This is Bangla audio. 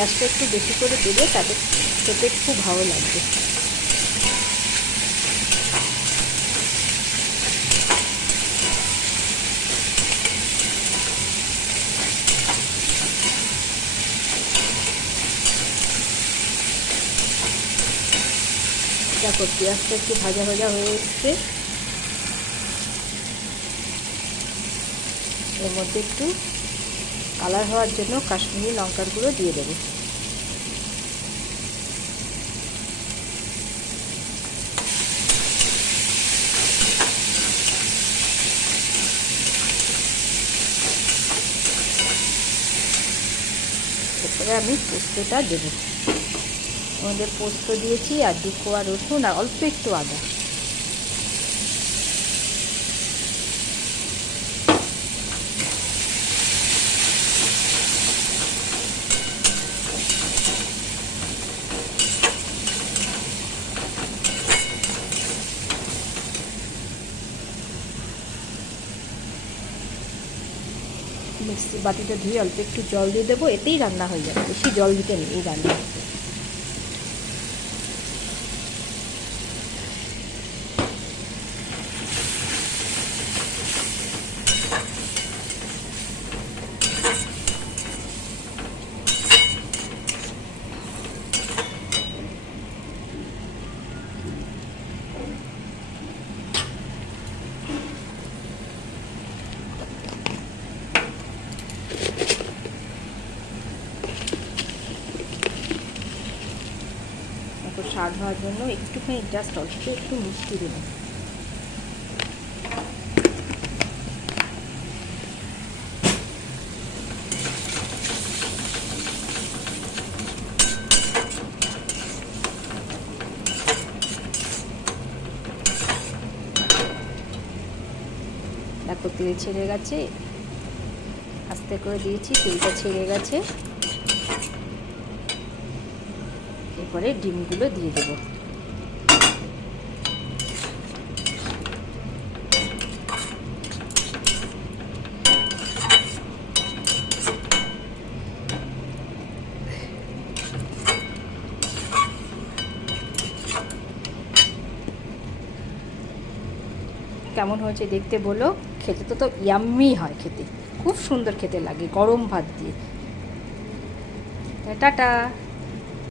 পেঁয়াজটা একটু বেশি করে দেবে, তাতে খেতে খুব ভালো লাগবে। দেখো পেঁয়াজটা একটু ভাজা ভাজা হয়ে এসছে, এর মধ্যে একটু কালার হওয়ার জন্য কাশ্মীরি লঙ্কার গুঁড়ো দিয়ে দেবো। এরপরে আমি পোস্তটা দেবো। আমাদের পোস্ত দিয়েছি আর 2 কোয়া রসুন আর অল্প একটু আদা। মিক্সি বাটিটা ধুয়ে অল্প একটু জল দিয়ে দেবো, এতেই রান্না হয়ে যাবে, বেশি জল দিতে নেই এই রান্না। এখন স্বাদ হওয়ার জন্য একটুখানি জাস্ট অল্প একটু মিষ্টি দেবো। দেখো তেল ছেড়ে গেছে, আস্তে করে দিয়েছি, তেলটা ছেড়ে গেছে। এরপরে ডিমগুলো দিয়ে দেবো। কেমন হয়েছে দেখতে বলো। খেতে তো ইয়াম্মি হয়, খেতে খুব সুন্দর খেতে লাগে গরম ভাত দিয়ে। টাটা।